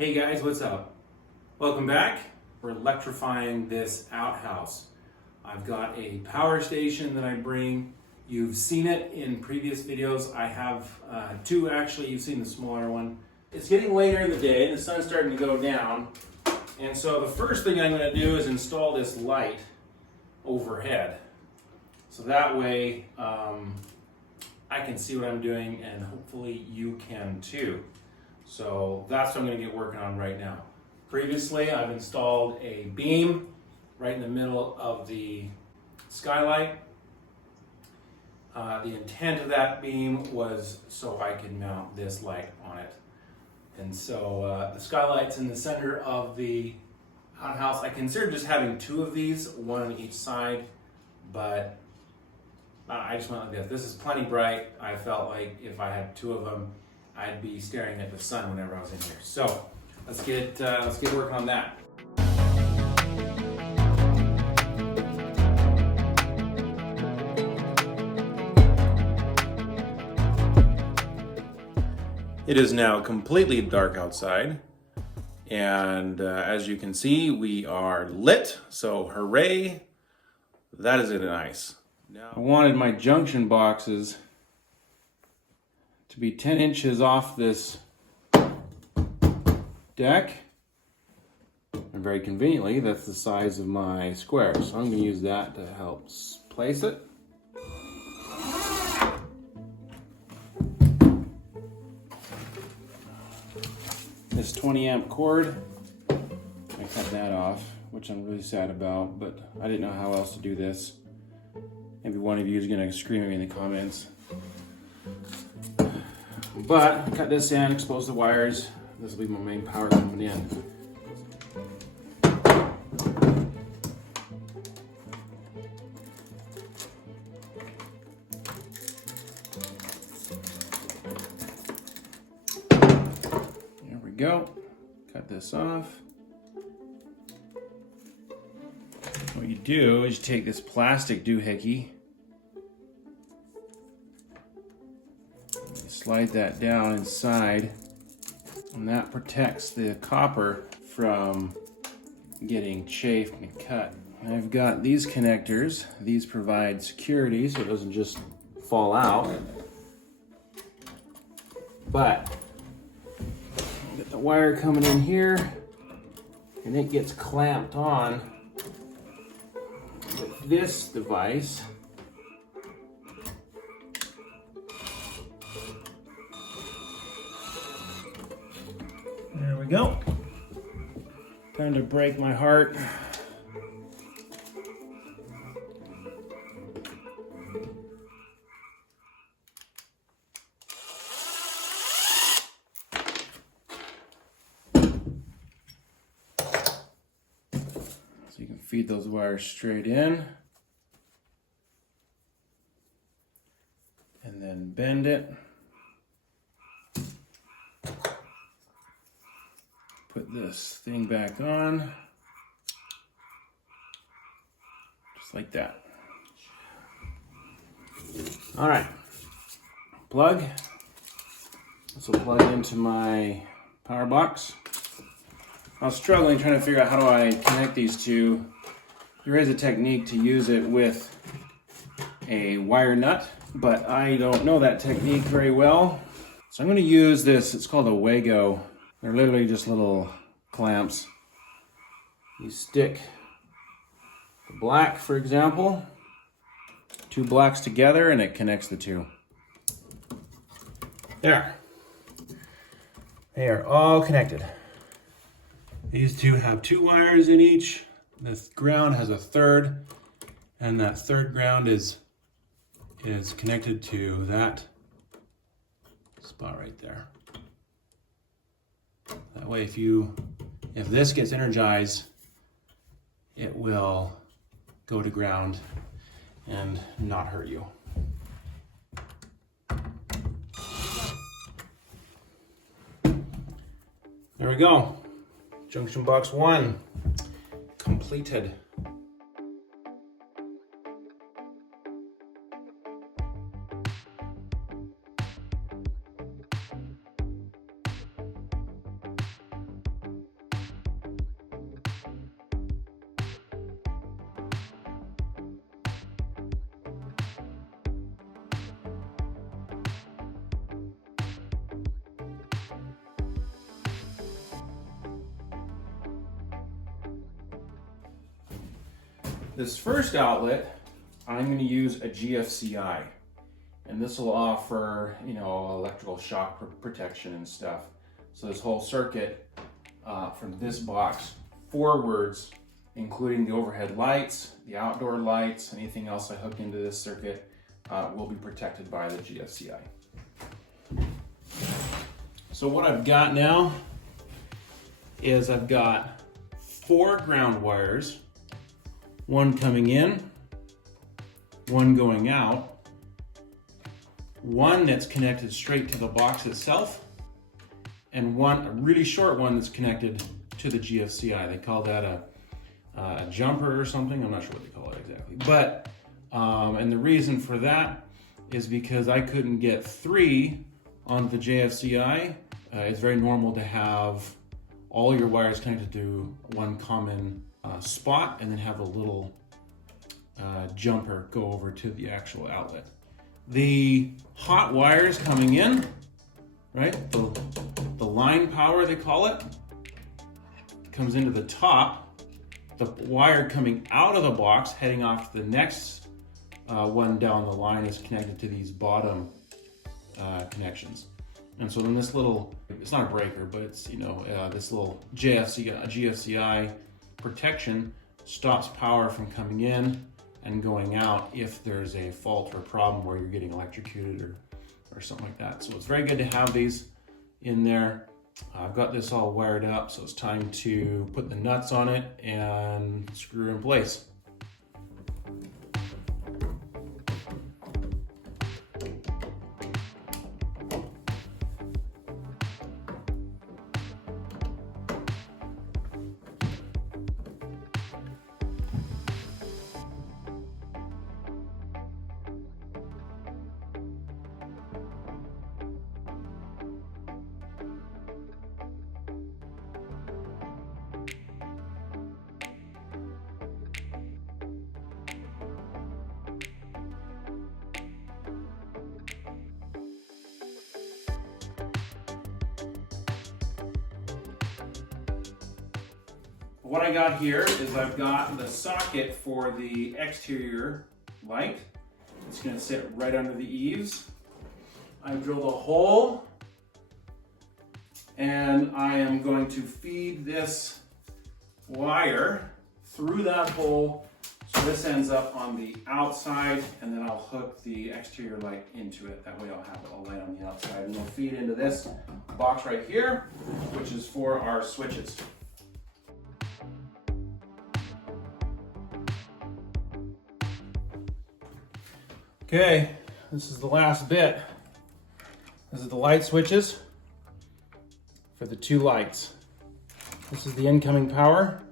Hey guys, what's up? Welcome back. We're electrifying this outhouse. I've got a power station that I bring. You've seen it in previous videos. I have two actually. You've seen the smaller one. It's getting later in the day and the sun's starting to go down. And so the first thing I'm going to do is install this light overhead. So that way I can see what I'm doing and hopefully you can too. So that's what I'm going to get working on right now. Previously, I've installed a beam right in the middle of the skylight. The intent of that beam was so I could mount this light on it. And so the skylight's in the center of the outhouse. I considered just having two of these, one on each side, but I just went like this. This is plenty bright. I felt like if I had two of them, I'd be staring at the sun whenever I was in here. So let's get working on that. It is now completely dark outside, and as you can see, we are lit. So hooray! That is nice. Now, I wanted my junction boxes to be 10 inches off this deck, and very conveniently that's the size of my square, so I'm going to use that to help place it. This 20 amp cord, I cut that off, which I'm really sad about, but I didn't know how else to do this. Maybe one of you is going to scream at me in the comments. But cut this in, expose the wires. This will be my main power coming in. There we go. Cut this off. What you do is you take this plastic doohickey, slide that down inside, and that protects the copper from getting chafed and cut. I've got these connectors. These provide security so it doesn't just fall out. But get the wire coming in here, and it gets clamped on with this device. There we go. Time to break my heart. So you can feed those wires straight in and then bend it. Put this thing back on, just like that. All right, plug. This will plug into my power box. I was struggling trying to figure out how do I connect these two. There is a technique to use it with a wire nut, but I don't know that technique very well. So I'm going to use this, it's called a Wago. They're literally just little clamps. You stick the black, for example, two blacks together and it connects the two. There. They are all connected. These two have two wires in each. This ground has a third, and that third ground is connected to that spot right there. That way if this gets energized, it will go to ground and not hurt you. There we go. Junction box 1 completed. This first outlet, I'm going to use a GFCI, and this will offer, you know, electrical shock protection and stuff. So this whole circuit from this box forwards, including the overhead lights, the outdoor lights, anything else I hook into this circuit, will be protected by the GFCI. So what I've got now is I've got 4 ground wires, one coming in, one going out, one that's connected straight to the box itself, and a really short one that's connected to the GFCI. They call that a jumper or something. I'm not sure what they call it exactly. But, and the reason for that is because I couldn't get 3 on the GFCI. It's very normal to have all your wires connected to one common spot and then have a little jumper go over to the actual outlet. The hot wires coming in, right? The line power, they call it, comes into the top. The wire coming out of the box, heading off to the next one down the line, is connected to these bottom connections. And so then this little, it's not a breaker, but it's, you know, this little GFCI protection stops power from coming in and going out if there's a fault or a problem where you're getting electrocuted or something like that. So it's very good to have these in there. I've got this all wired up, so it's time to put the nuts on it and screw in place. What I got here is I've got the socket for the exterior light. It's going to sit right under the eaves. I've drilled a hole and I am going to feed this wire through that hole so this ends up on the outside, and then I'll hook the exterior light into it. That way I'll have a light on the outside, and it'll feed into this box right here, which is for our switches. Okay, this is the last bit. This is the light switches for the 2 lights. This is the incoming power.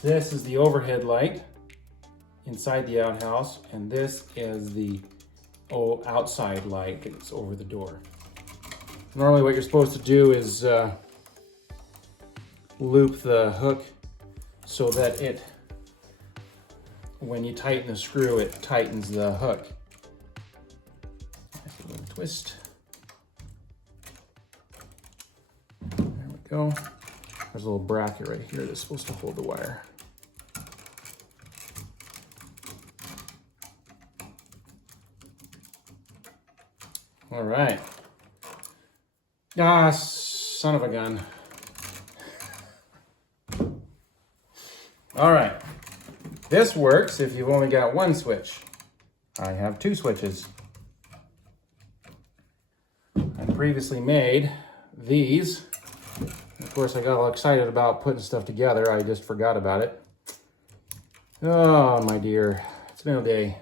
This is the overhead light inside the outhouse, and this is the outside light that's over the door. Normally what you're supposed to do is loop the hook so that when you tighten the screw, it tightens the hook. Nice little twist. There we go. There's a little bracket right here that's supposed to hold the wire. All right. Ah, son of a gun. All right. This works if you've only got 1 switch. I have 2 switches. I previously made these. Of course, I got all excited about putting stuff together. I just forgot about it. Oh, my dear. It's been a day.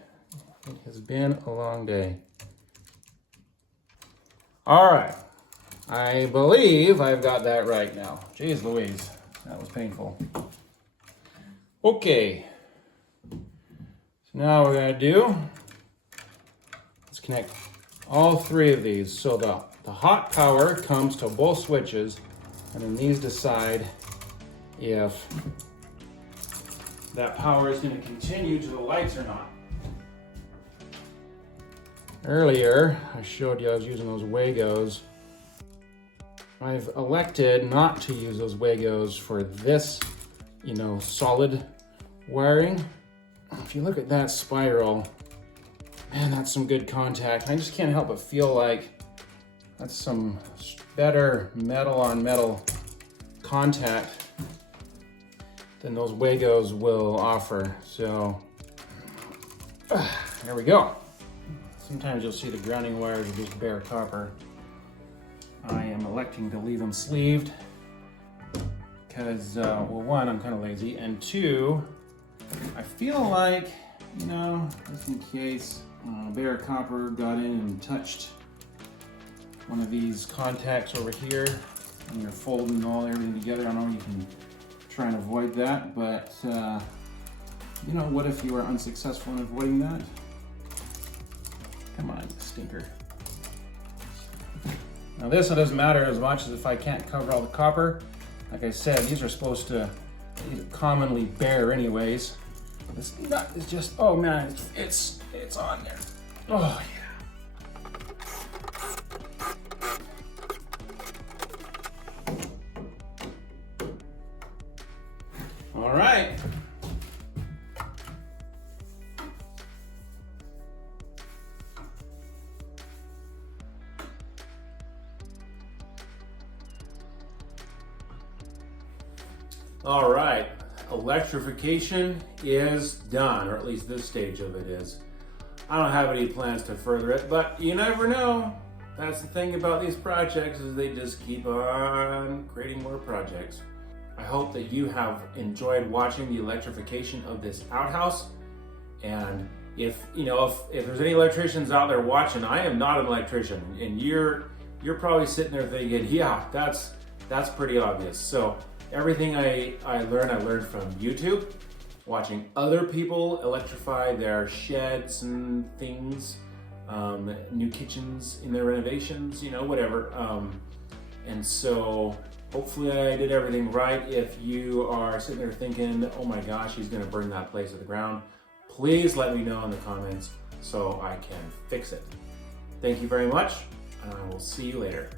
It has been a long day. All right. I believe I've got that right now. Jeez Louise, that was painful. Okay. So now what we're going to do is connect all 3 of these. So the hot power comes to both switches, and then these decide if that power is going to continue to the lights or not. Earlier, I showed you I was using those Wagos. I've elected not to use those Wagos for this, solid wiring. If you look at that spiral, man, that's some good contact. I just can't help but feel like that's some better metal on metal contact than those Wagos will offer. So there we go. Sometimes you'll see the grounding wires are just bare copper. I am electing to leave them sleeved because, well, one, I'm kind of lazy, and two, I feel like, you know, just in case bare copper got in and touched one of these contacts over here when you're folding everything together. I know you can try and avoid that, but you know, what if you were unsuccessful in avoiding that? Come on, stinker. Now this, it doesn't matter as much as if I can't cover all the copper. Like I said, these are supposed to commonly bare anyways. This nut is just, oh man, it's on there. Oh yeah. All right. All right, electrification is done, or at least this stage of it is. I don't have any plans to further it, but you never know. That's the thing about these projects, is they just keep on creating more projects. I hope that you have enjoyed watching the electrification of this outhouse. And if there's any electricians out there watching, I am not an electrician, and you're probably sitting there thinking, yeah, that's pretty obvious. So everything I learned from YouTube, watching other people electrify their sheds and things, new kitchens in their renovations, you know, whatever. And so hopefully I did everything right. If you are sitting there thinking, oh my gosh, he's gonna burn that place to the ground, please let me know in the comments so I can fix it. Thank you very much, and I will see you later.